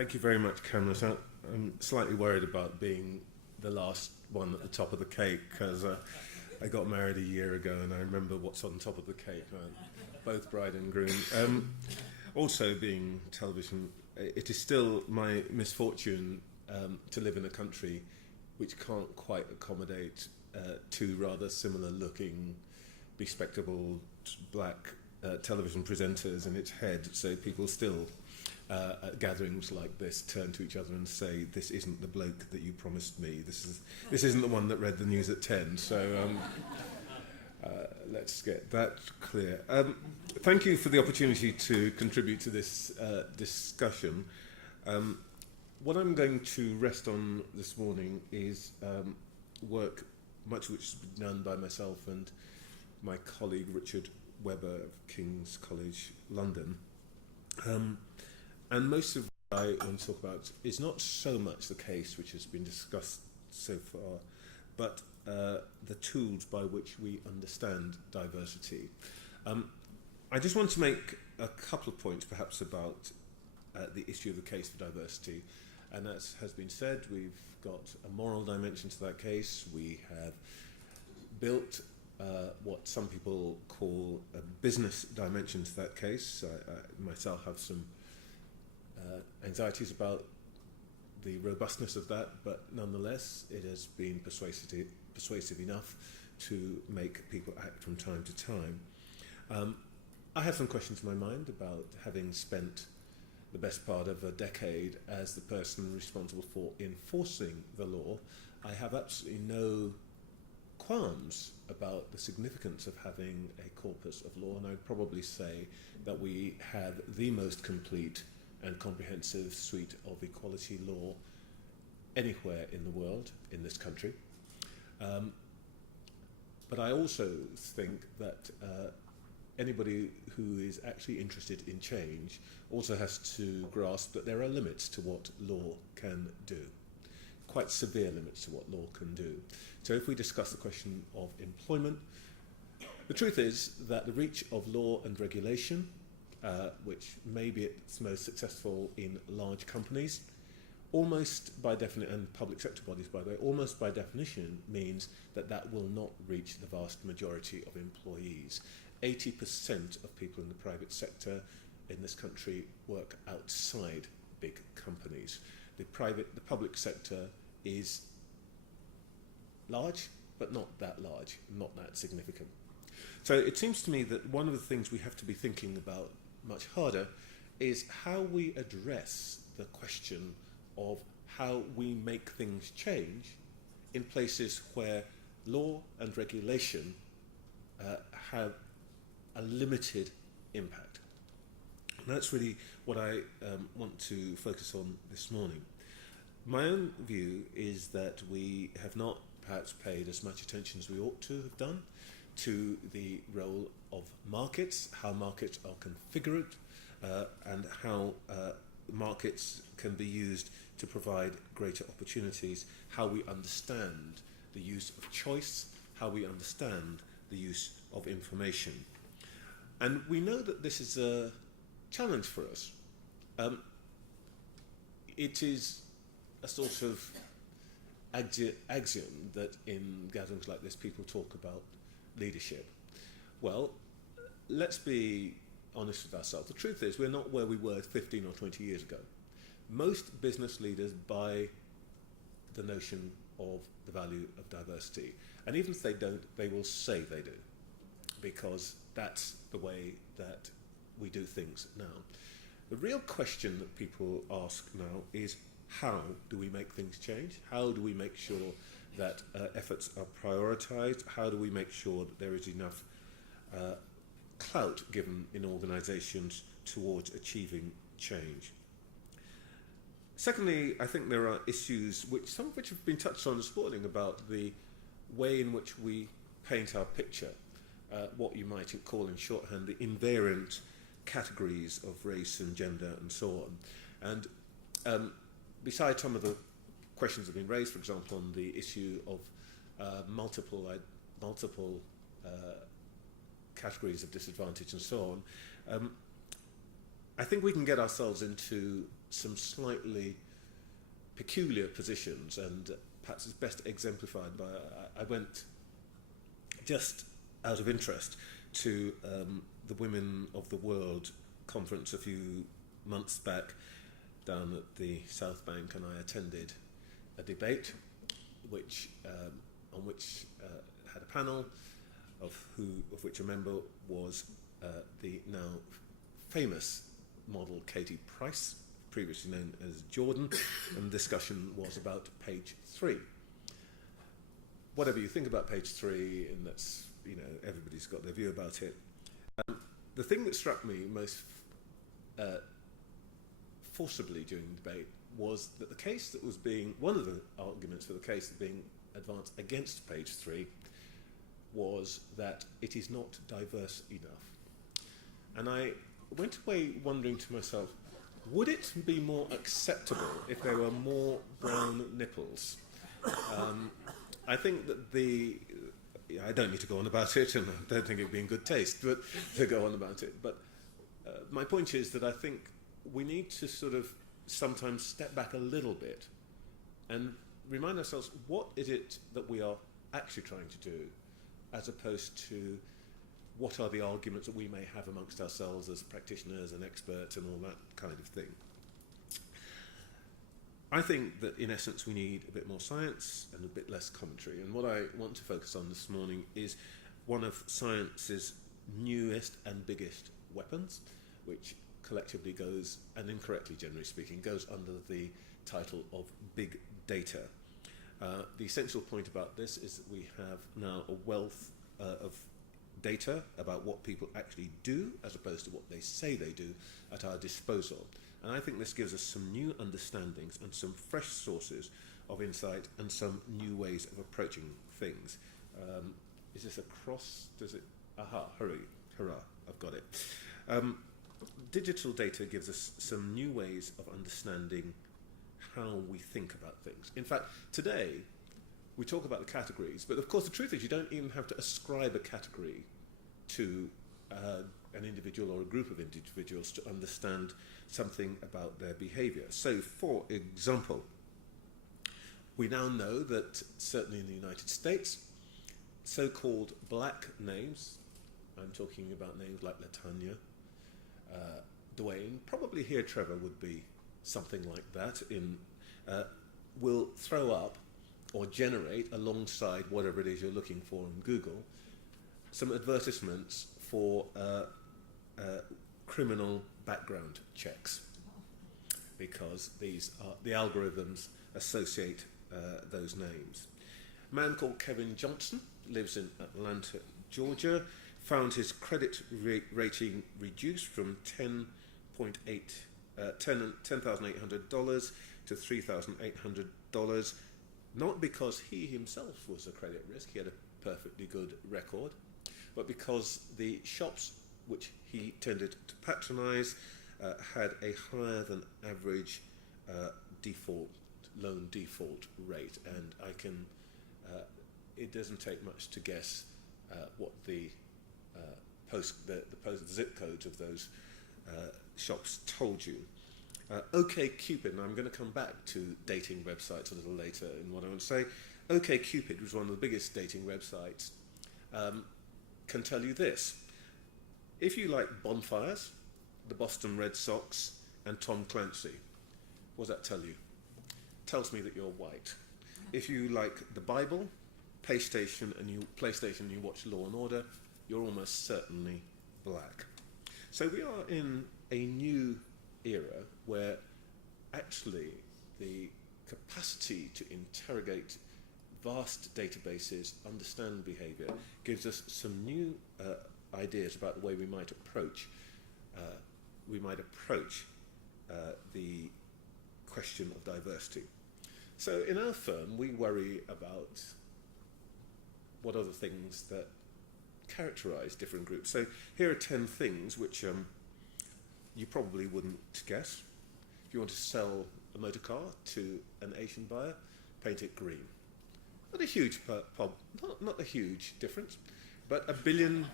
Thank you very much, Cameron. I'm slightly worried about being the last one at the top of the cake because I got married a year ago and I remember what's on top of the cake, both bride and groom. Also, being television, it is still my misfortune to live in a country which can't quite accommodate two rather similar looking, bespectacled black television presenters in its head, so people still at gatherings like this turn to each other and say, this isn't the bloke that you promised me, this isn't the one that read the news at 10, so let's get that clear. Thank you for the opportunity to contribute to this discussion. What I'm going to rest on this morning is work, much of which has been done by myself and my colleague Richard Webber of King's College London. And most of what I want to talk about is not so much the case which has been discussed so far, but the tools by which we understand diversity. I just want to make a couple of points perhaps about the issue of the case for diversity. And as has been said, we've got a moral dimension to that case. We have built what some people call a business dimension to that case. I myself have some anxieties about the robustness of that, but nonetheless it has been persuasive enough to make people act from time to time. I have some questions in my mind about having spent the best part of a decade as the person responsible for enforcing the law. I have absolutely no qualms about the significance of having a corpus of law, and I'd probably say that we have the most complete and comprehensive suite of equality law anywhere in the world, in this country. But I also think that anybody who is actually interested in change also has to grasp that there are limits to what law can do, quite severe limits to what law can do. So if we discuss the question of employment, the truth is that the reach of law and regulation, which may be its most successful in large companies, almost by definition, and public sector bodies by the way, almost by definition means that that will not reach the vast majority of employees. 80% of people in the private sector in this country work outside big companies. The public sector is large, but not that large, not that significant. So it seems to me that one of the things we have to be thinking about much harder is how we address the question of how we make things change in places where law and regulation have a limited impact. And that's really what I want to focus on this morning. My own view is that we have not perhaps paid as much attention as we ought to have done to the role of markets, how markets are configured, and how markets can be used to provide greater opportunities, how we understand the use of choice, how we understand the use of information. And we know that this is a challenge for us. It is a sort of axiom that in gatherings like this people talk about leadership. Well, let's be honest with ourselves. The truth is we're not where we were 15 or 20 years ago. Most business leaders buy the notion of the value of diversity. And even if they don't, they will say they do, because that's the way that we do things now. The real question that people ask now is, how do we make things change? How do we make sure that efforts are prioritised? How do we make sure that there is enough clout given in organisations towards achieving change? Secondly, I think there are issues, some of which have been touched on this morning, about the way in which we paint our picture, what you might call in shorthand the invariant categories of race and gender and so on. And besides some of the questions that have been raised, for example, on the issue of multiple categories of disadvantage and so on, I think we can get ourselves into some slightly peculiar positions, and perhaps it's best exemplified by, I went just out of interest to the Women of the World conference a few months back down at the South Bank, and I attended a debate on which had a panel of which a member was the now famous model Katie Price, previously known as Jordan, and the discussion was about page 3. Whatever you think about page 3, and that's, everybody's got their view about it. The thing that struck me most forcibly during the debate was that the case that was one of the arguments for the case being advanced against page 3 was that it is not diverse enough. And I went away wondering to myself, would it be more acceptable if there were more brown nipples? I think that I don't need to go on about it, and I don't think it would be in good taste but to go on about it. But my point is that I think we need to sort of sometimes step back a little bit and remind ourselves, what is it that we are actually trying to do, as opposed to what are the arguments that we may have amongst ourselves as practitioners and experts and all that kind of thing. I think that in essence we need a bit more science and a bit less commentary, and what I want to focus on this morning is one of science's newest and biggest weapons, which collectively goes, and incorrectly generally speaking, goes under the title of big data. The essential point about this is that we have now a wealth of data about what people actually do as opposed to what they say they do at our disposal. And I think this gives us some new understandings and some fresh sources of insight and some new ways of approaching things. Is this a cross? Does it? Aha, hurrah, I've got it. Digital data gives us some new ways of understanding how we think about things. In fact, today we talk about the categories, but of course the truth is you don't even have to ascribe a category to an individual or a group of individuals to understand something about their behaviour. So, for example, we now know that certainly in the United States, so-called black names, I'm talking about names like Latanya, Dwayne, probably here Trevor would be something like that, will throw up or generate alongside whatever it is you're looking for in Google some advertisements for criminal background checks, because the algorithms associate those names. A man called Kevin Johnson lives in Atlanta, Georgia, found his credit rating reduced from $10,800 to $3,800, not because he himself was a credit risk, he had a perfectly good record, but because the shops which he tended to patronize had a higher than average loan default rate, and it doesn't take much to guess what the zip codes of those shops told you. OkCupid, and I'm going to come back to dating websites a little later in what I want to say. OkCupid was one of the biggest dating websites. Can tell you this: if you like bonfires, the Boston Red Sox, and Tom Clancy, what does that tell you? Tells me that you're white. If you like the Bible, PlayStation, and you watch Law and Order, you're almost certainly black. So we are in a new era where actually the capacity to interrogate vast databases, understand behaviour, gives us some new ideas about the way we might approach the question of diversity. So in our firm, we worry about what are the things that characterise different groups. So here are 10 things which you probably wouldn't guess. If you want to sell a motor car to an Asian buyer, paint it green. Not a huge not a huge difference, but a billion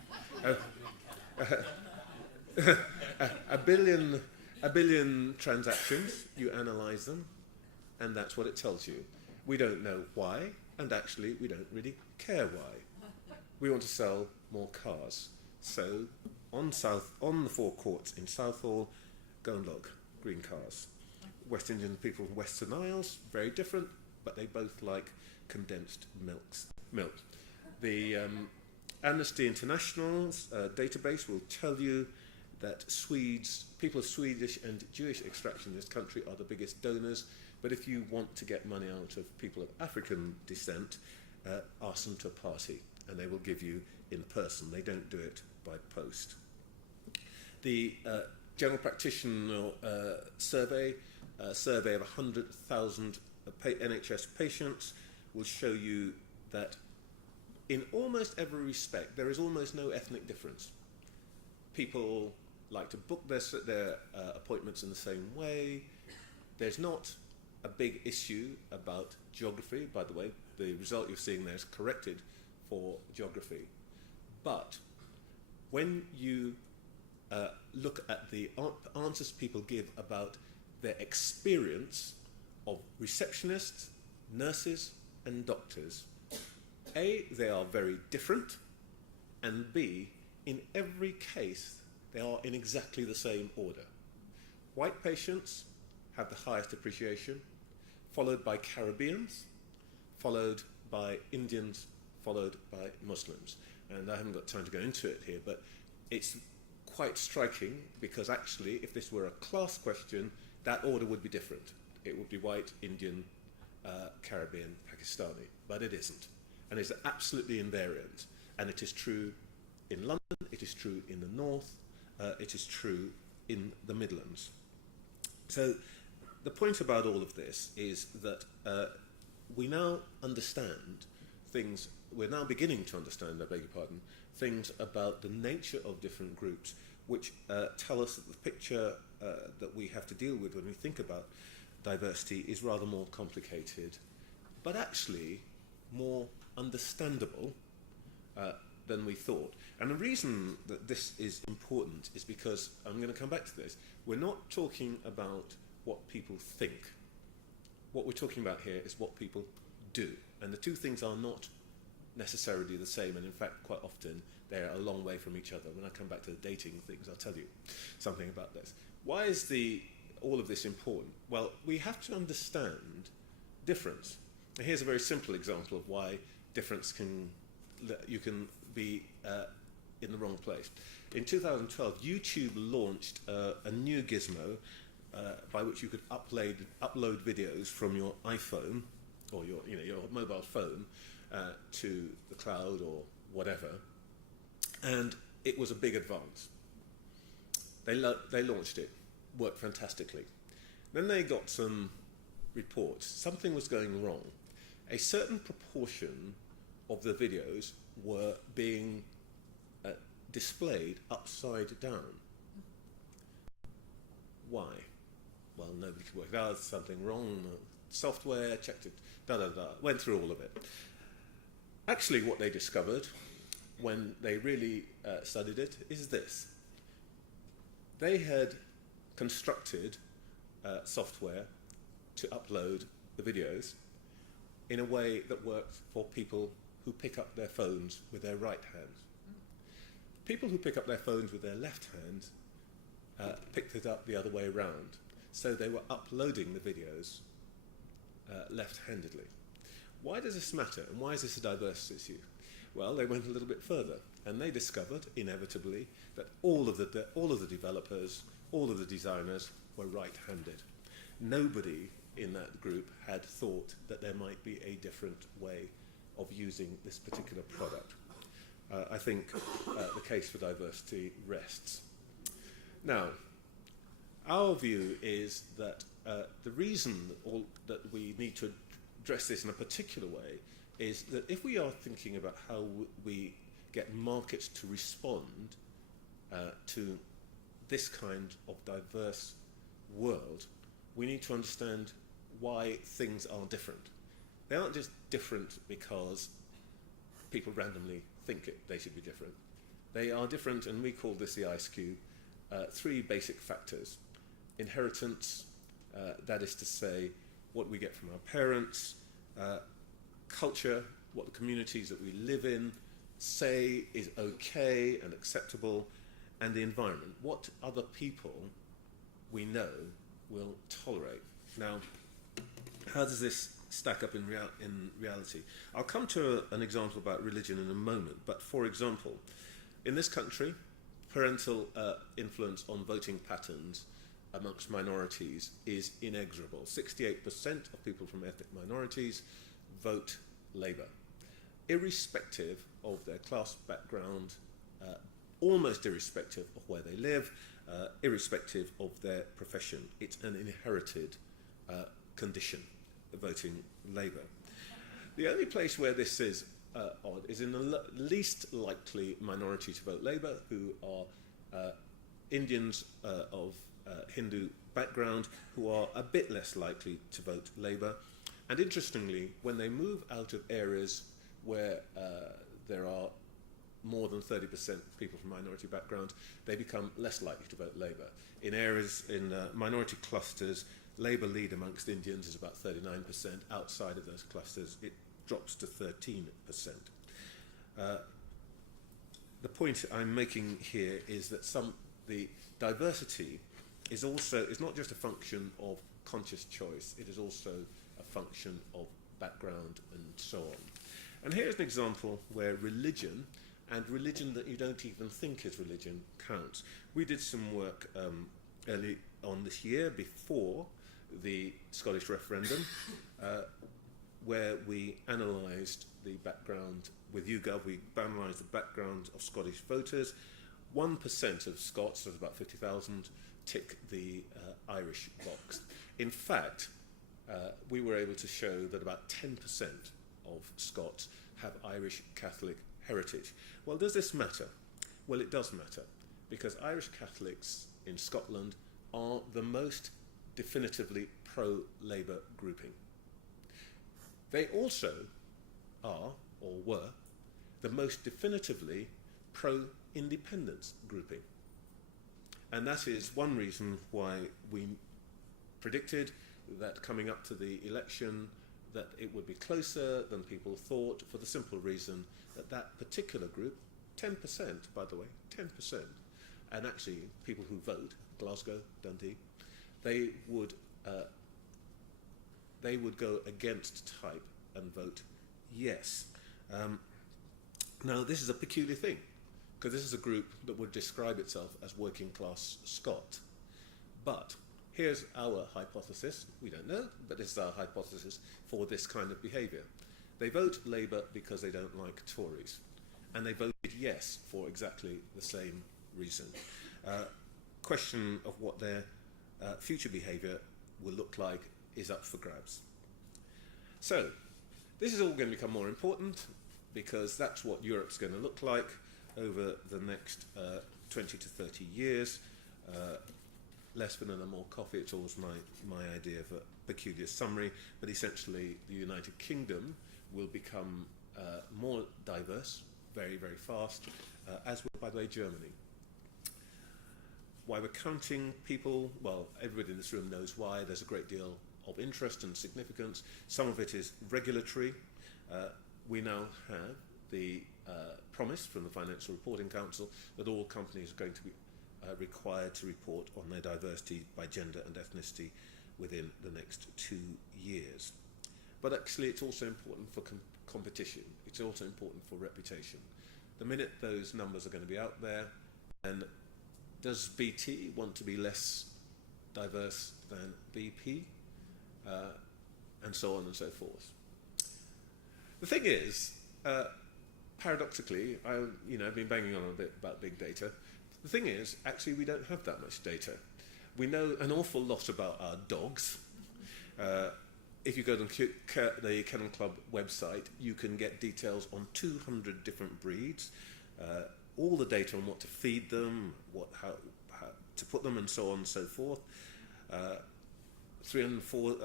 1 billion transactions, you analyse them, and that's what it tells you. We don't know why, and actually we don't really care why. We want to sell more cars. So on the forecourts in Southall, go and look, green cars. West Indian people from Western Isles, very different, but they both like condensed milk. The Amnesty International's database will tell you that people of Swedish and Jewish extraction in this country are the biggest donors, but if you want to get money out of people of African descent, ask them to a party, and they will give you in person. They don't do it by post. The General Practitioner survey, a survey of 100,000 NHS patients, will show you that in almost every respect, there is almost no ethnic difference. People like to book their appointments in the same way. There's not a big issue about geography. By the way, the result you're seeing there is corrected for geography. But when you look at the answers people give about their experience of receptionists, nurses, and doctors, A, they are very different, and B, in every case, they are in exactly the same order. White patients have the highest appreciation, followed by Caribbeans, followed by Indians, followed by Muslims. And I haven't got time to go into it here, but it's quite striking because actually, if this were a class question, that order would be different. It would be white, Indian, Caribbean, Pakistani, but it isn't. And it's absolutely invariant. And it is true in London, it is true in the north, it is true in the Midlands. So the point about all of this is that we now understand things, we're now beginning to understand, I beg your pardon, things about the nature of different groups, which tell us that the picture that we have to deal with when we think about diversity is rather more complicated, but actually more understandable than we thought. And the reason that this is important is because, I'm going to come back to this, we're not talking about what people think. What we're talking about here is what people do. And the two things are not necessarily the same, and in fact quite often they're a long way from each other. When I come back to the dating things, I'll tell you something about this. Why is all of this important? Well, we have to understand difference. Now, here's a very simple example of why difference you can be in the wrong place. In 2012, YouTube launched a new gizmo by which you could upload videos from your iPhone or your mobile phone to the cloud or whatever, and it was a big advance. They launched it, worked fantastically. Then they got some reports. Something was going wrong. A certain proportion of the videos were being displayed upside down. Why? Well, nobody could work it out. Something wrong. Software, checked it, went through all of it. Actually, what they discovered when they really studied it is this. They had constructed software to upload the videos in a way that worked for people who pick up their phones with their right hand. People who pick up their phones with their left hand picked it up the other way around. So they were uploading the videos left-handedly. Why does this matter, and why is this a diversity issue? Well, they went a little bit further, and they discovered, inevitably, that all of the developers, all of the designers were right-handed. Nobody in that group had thought that there might be a different way of using this particular product. I think the case for diversity rests. Now, our view is that the reason that we need to address this in a particular way is that if we are thinking about how we get markets to respond to this kind of diverse world, we need to understand why things are different. They aren't just different because people randomly think they should be different. They are different, and we call this the ice cube, three basic factors. inheritance, that is to say, what we get from our parents, culture, what the communities that we live in say is okay and acceptable, and the environment, what other people we know will tolerate. Now, how does this stack up in reality? I'll come to an example about religion in a moment, but for example, in this country, parental influence on voting patterns amongst minorities is inexorable. 68% of people from ethnic minorities vote Labour, irrespective of their class background, almost irrespective of where they live, irrespective of their profession. It's an inherited condition, voting Labour. The only place where this is odd is in the least likely minority to vote Labour, who are Indians of Hindu background, who are a bit less likely to vote Labour. And interestingly, when they move out of areas where there are more than 30% people from minority background, they become less likely to vote Labour. In areas, in minority clusters, Labour lead amongst Indians is about 39%. Outside of those clusters, it drops to 13%. The point I'm making here is that the diversity is not just a function of conscious choice, it is also a function of background and so on. And here's an example where religion, and religion that you don't even think is religion, counts. We did some work early on this year, before the Scottish referendum, where we analysed the background with YouGov. We analysed the background of Scottish voters. 1% of Scots, there's about 50,000, tick the Irish box. In fact, we were able to show that about 10% of Scots have Irish Catholic heritage. Well, does this matter? Well, it does matter, because Irish Catholics in Scotland are the most definitively pro-Labour grouping. They also are, or were, the most definitively pro-independence grouping. And that is one reason why we predicted that coming up to the election that it would be closer than people thought, for the simple reason that that particular group, 10% by the way, 10%, and actually people who vote, Glasgow, Dundee, they would go against type and vote yes. Now this is a peculiar thing, because this is a group that would describe itself as working class Scot. But here's our hypothesis, we don't know, but this is our hypothesis for this kind of behaviour. They vote Labour because they don't like Tories, and they voted yes for exactly the same reason. Question of what their future behaviour will look like is up for grabs. So, this is all going to become more important, because that's what Europe's going to look like over the next 20 to 30 years. Less banana, more coffee, it's always my idea of a peculiar summary, but essentially the United Kingdom will become more diverse, very, very fast, as will, by the way, Germany. Why we're counting people, well, everybody in this room knows why. There's a great deal of interest and significance. Some of it is regulatory. We now have the promise from the Financial Reporting Council that all companies are going to be required to report on their diversity by gender and ethnicity within the next 2 years. But actually it's also important for competition. It's also important for reputation. The minute those numbers are going to be out there, then does BT want to be less diverse than BP? And so on and so forth. The thing is, paradoxically, I've been banging on a bit about big data. The thing is, actually, we don't have that much data. We know an awful lot about our dogs. If you go to the Kennel Club website, you can get details on 200 different breeds, all the data on what to feed them, how to put them, and so on and so forth. 304,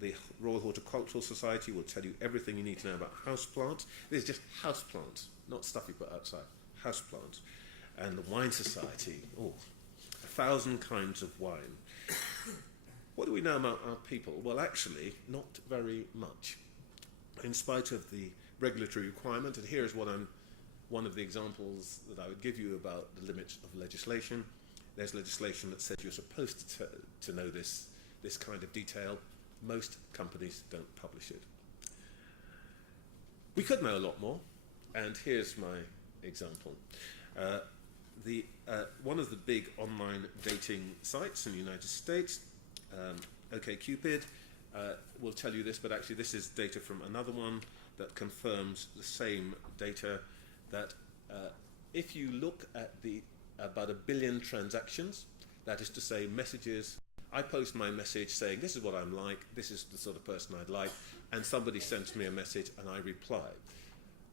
the Royal Horticultural Society will tell you everything you need to know about houseplants. This is just houseplants, not stuff you put outside, houseplants. And the Wine Society, 1,000 kinds of wine. What do we know about our people? Well, actually, not very much. In spite of the regulatory requirement, and here is one of the examples that I would give you about the limits of legislation. There's legislation that says you're supposed to know this kind of detail. Most companies don't publish it. We could know a lot more, and here's my example. One of the big online dating sites in the United States, OkCupid, will tell you this, but actually this is data from another one that confirms the same data, that if you look at about 1 billion transactions, that is to say messages, I post my message saying this is what I'm like, this is the sort of person I'd like, and somebody sends me a message and I reply.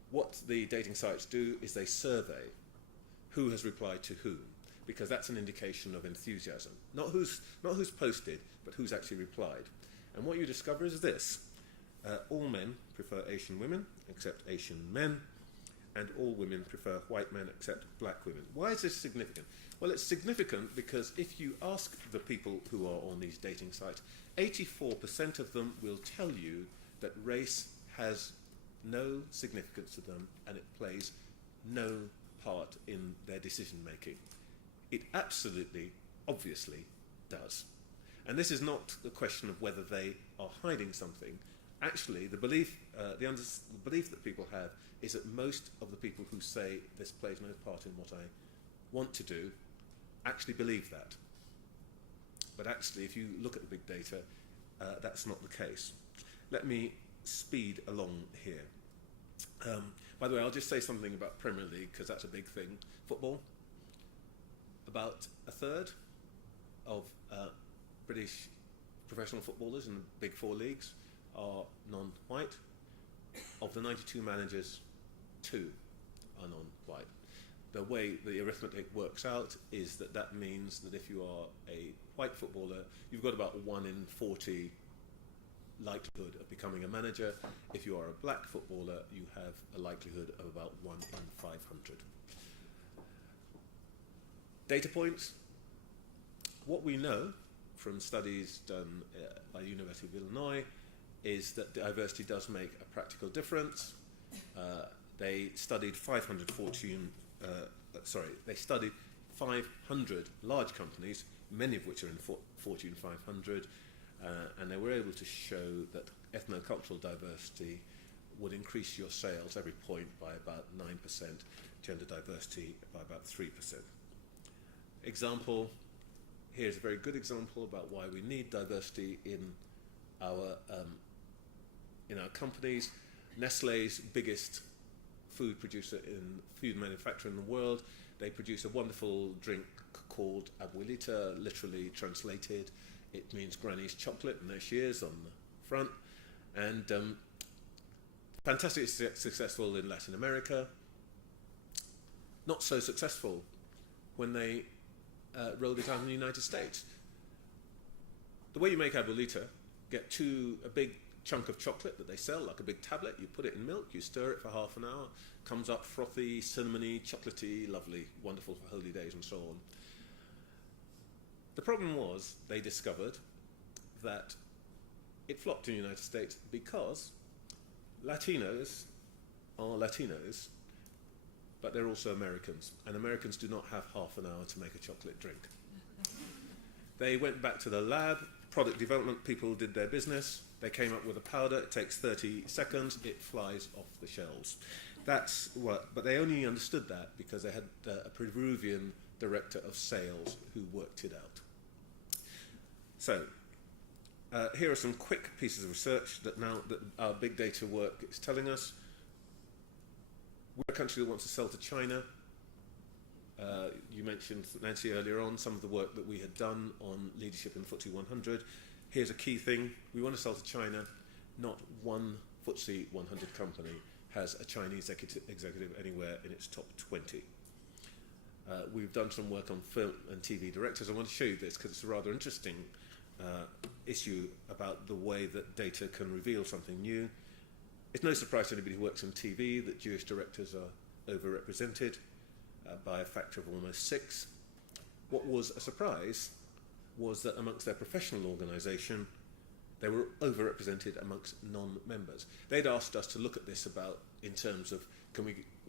What the dating sites do is they survey who has replied to whom, because that's an indication of enthusiasm. Not who's posted, but who's actually replied. And what you discover is this. All men prefer Asian women, except Asian men, and all women prefer white men, except black women. Why is this significant? Well, it's significant because if you ask the people who are on these dating sites, 84% of them will tell you that race has no significance to them and it plays no part in their decision making. It absolutely, obviously does. And this is not a question of whether they are hiding something. Actually, the belief that people have is that most of the people who say this plays no part in what I want to do actually believe that. But actually, if you look at the big data, that's not the case. Let me speed along here. By the way, I'll just say something about Premier League, because that's a big thing. Football. About a third of British professional footballers in the big 4 leagues are non-white. Of the 92 managers, 2 are non-white. The way the arithmetic works out is that means that if you are a white footballer, you've got about 1 in 40 likelihood of becoming a manager. If you are a black footballer, you have a likelihood of about 1 in 500. Data points. What we know from studies done by the University of Illinois is that diversity does make a practical difference. They studied 500 large companies, many of which are in Fortune 500, and they were able to show that ethnocultural diversity would increase your sales every point by about 9%, gender diversity by about 3%. Example, here's a very good example about why we need diversity in our companies. Nestlé's biggest food producer in food manufacturer in the world. They produce a wonderful drink called abuelita, literally translated. It means granny's chocolate, and there she is on the front. And fantastically successful in Latin America. Not so successful when they rolled it out in the United States. The way you make abuelita, get a big chunk of chocolate that they sell, like a big tablet, you put it in milk, you stir it for half an hour, comes up frothy, cinnamony, chocolatey, lovely, wonderful for holy days and so on. The problem was they discovered that it flopped in the United States because Latinos are Latinos, but they're also Americans, and Americans do not have half an hour to make a chocolate drink. They went back to the lab, product development people did their business, they came up with a powder, it takes 30 seconds, it flies off the shelves. But they only understood that because they had a Peruvian director of sales who worked it out. So, here are some quick pieces of research that our big data work is telling us. We're a country that wants to sell to China. You mentioned, Nancy, earlier on some of the work that we had done on leadership in FTSE 100. Here's a key thing. We want to sell to China. Not one FTSE 100 company has a Chinese executive anywhere in its top 20. We've done some work on film and TV directors. I want to show you this because it's a rather interesting issue about the way that data can reveal something new. It's no surprise to anybody who works on TV that Jewish directors are overrepresented by a factor of almost 6. What was a surprise was that amongst their professional organisation, they were overrepresented amongst non-members. They'd asked us to look at this in terms of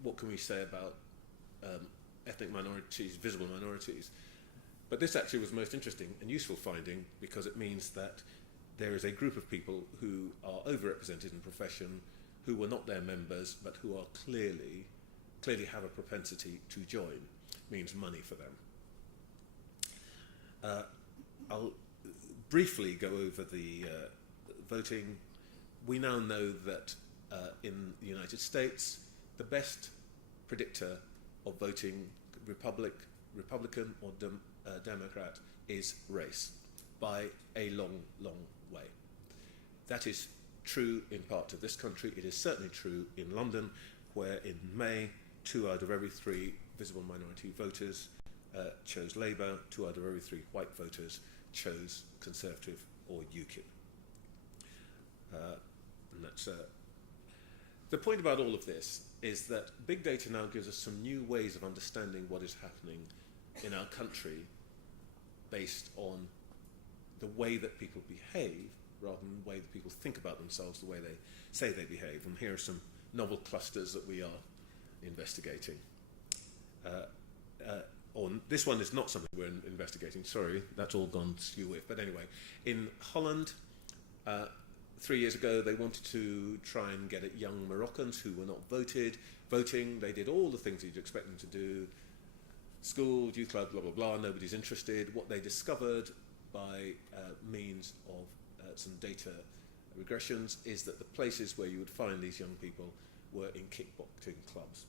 what can we say about ethnic minorities, visible minorities. But this actually was the most interesting and useful finding, because it means that there is a group of people who are overrepresented in profession, who were not their members, but who are clearly have a propensity to join. Means money for them. I'll briefly go over the voting. We now know that in the United States, the best predictor of voting Republican or Democrat is race, by a long, long way. That is true in part of this country. It is certainly true in London, where in May, 2 out of every 3 visible minority voters chose Labour, 2 out of every 3 white voters chose Conservative or UKIP. And that's the point about all of this is that big data now gives us some new ways of understanding what is happening in our country based on the way that people behave rather than the way that people think about themselves, the way they say they behave. And here are some novel clusters that we are investigating. This one is not something we're investigating, sorry, that's all gone skew with. But anyway, in Holland, 3 years ago, they wanted to try and get at young Moroccans who were not voting. They did all the things you'd expect them to do. School, youth club, blah, blah, blah, nobody's interested. What they discovered by means of some data regressions is that the places where you would find these young people were in kickboxing clubs.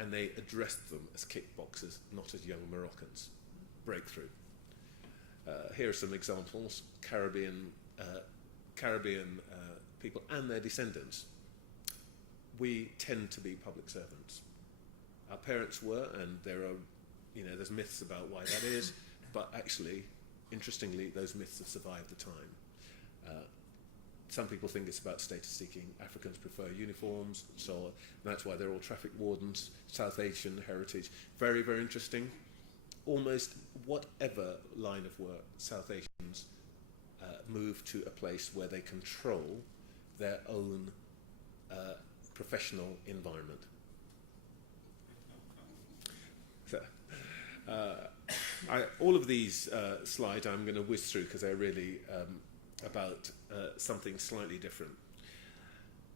And they addressed them as kickboxers, not as young Moroccans. Breakthrough. Here are some examples. Caribbean people and their descendants. We tend to be public servants. Our parents were, and there's myths about why that is, but actually, interestingly, those myths have survived the time. Some people think it's about status seeking. Africans prefer uniforms, so that's why they're all traffic wardens. South Asian heritage, very, very interesting. Almost whatever line of work, South Asians move to a place where they control their own professional environment. So, all of these slides I'm going to whiz through because they're really about something slightly different.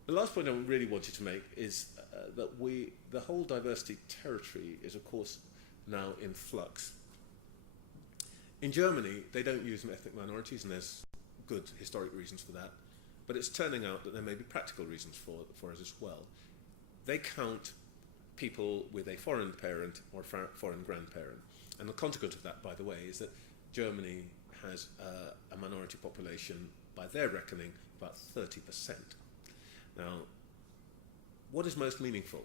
The last point I really wanted to make is that the whole diversity territory is, of course, now in flux. In Germany, they don't use ethnic minorities, and there's good historic reasons for that, but it's turning out that there may be practical reasons for it as well. They count people with a foreign parent or foreign grandparent, and the consequence of that, by the way, is that Germany has a minority population, by their reckoning, about 30%. Now, what is most meaningful?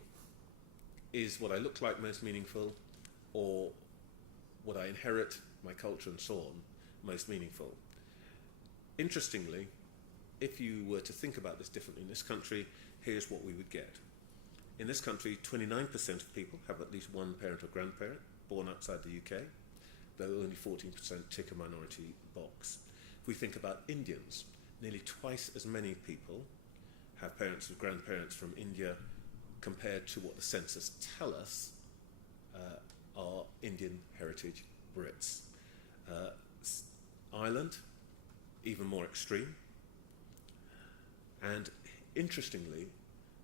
Is what I look like most meaningful, or what I inherit, my culture and so on, most meaningful? Interestingly, if you were to think about this differently in this country, here's what we would get. In this country, 29% of people have at least one parent or grandparent born outside the UK, though only 14% tick a minority box. If we think about Indians, nearly twice as many people have parents or grandparents from India compared to what the census tell us are Indian heritage Brits. Ireland, even more extreme. And interestingly,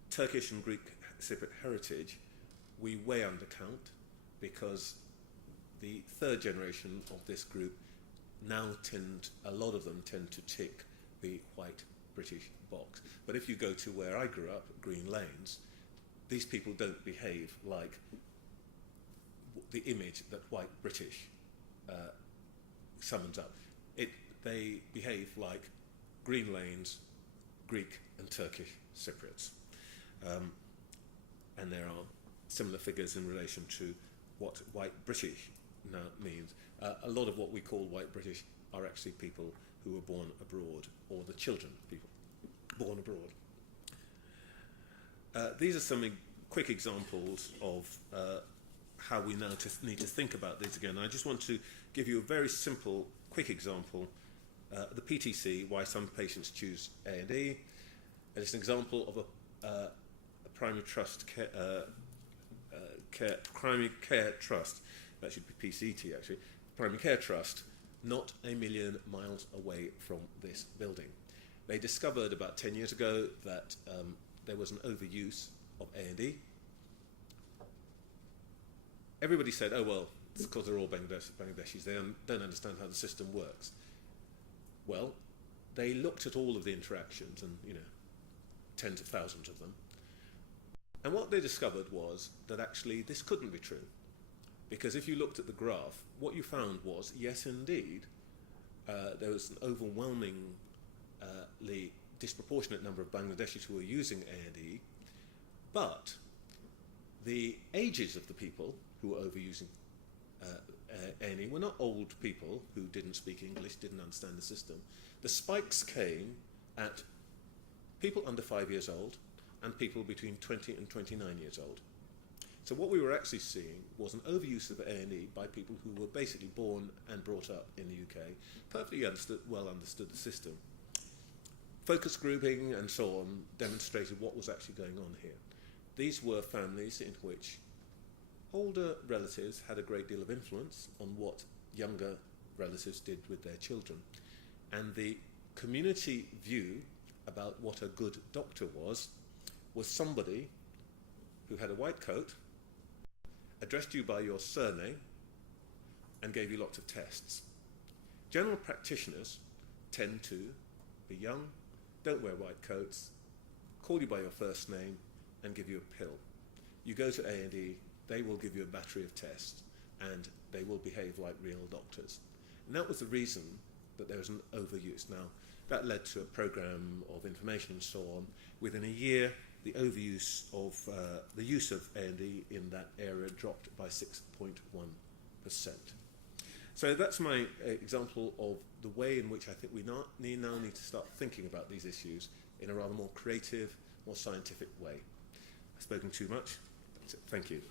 Turkish and Greek Cypriot heritage, we way undercount, because the third generation of this group now a lot of them tend to tick the white British box. But if you go to where I grew up, Green Lanes, these people don't behave like the image that white British summons up. They behave like Green Lanes, Greek and Turkish Cypriots. And there are similar figures in relation to what white British now means. A lot of what we call white British are actually people who were born abroad, or the children of people born abroad. These are some quick examples of how we now need to think about this again. I just want to give you a very simple quick example, the PTC, why some patients choose A&E, and it's an example of a primary trust primary care trust, that should be PCT actually, primary care trust, not a million miles away from this building. They discovered about 10 years ago that there was an overuse of A&E. Everybody said, oh well, it's because they're all Bangladeshis, they don't understand how the system works. Well, they looked at all of the interactions, and tens of thousands of them, and what they discovered was that actually this couldn't be true. Because if you looked at the graph, what you found was, yes indeed, there was an overwhelmingly disproportionate number of Bangladeshis who were using A&E, but the ages of the people who were overusing A&E were not old people who didn't speak English, didn't understand the system. The spikes came at people under 5 years old and people between 20 and 29 years old. So what we were actually seeing was an overuse of A&E by people who were basically born and brought up in the UK, perfectly well understood the system. Focus grouping and so on demonstrated what was actually going on here. These were families in which older relatives had a great deal of influence on what younger relatives did with their children. And the community view about what a good doctor was somebody who had a white coat, addressed you by your surname, and gave you lots of tests. General practitioners tend to be young, don't wear white coats, call you by your first name, and give you a pill. You go to A&E, they will give you a battery of tests, and they will behave like real doctors. And that was the reason that there was an overuse. Now, that led to a program of information and so on. Within a year, the overuse of the use of A&E in that area dropped by 6.1%. So that's my example of the way in which I think we now need to start thinking about these issues in a rather more creative, more scientific way. I've spoken too much. That's it. Thank you.